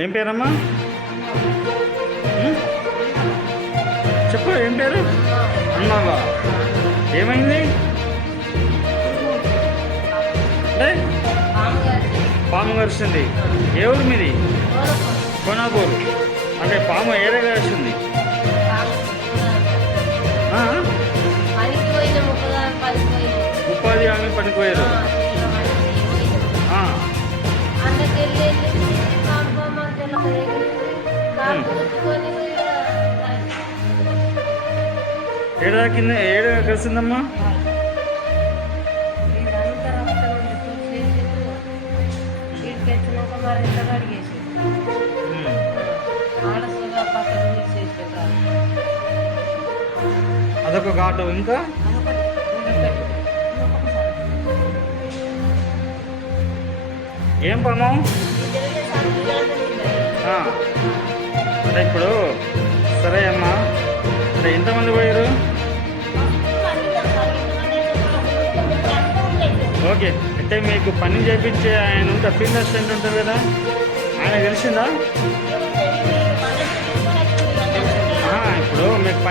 ఏం పేరమ్మా? ఉం? చెప్పు, ఏం పేరు? అన్నావా? ఏమైంది అంటే? పాము కరిచింది. ఏ ఊరు మీది? కోనాపూర్. అంటే పాము ఏరే కరిచింది. ఉపాధి హామీ పనిపోయారు. ఏడు కలిసిందమ్మా? అదొక ఘాటు. ఇంకా ఏం పాము? అంటే ఇప్పుడు సరే అమ్మా, అంటే ఎంతమంది పోయారు? ఓకే. అంటే మీకు పని చేయించే ఆయన ఉంటే ఫీల్డ్ అసిస్టెంట్ ఉంటారు కదా, ఆయన తెలిసిందా? ఇప్పుడు మీకు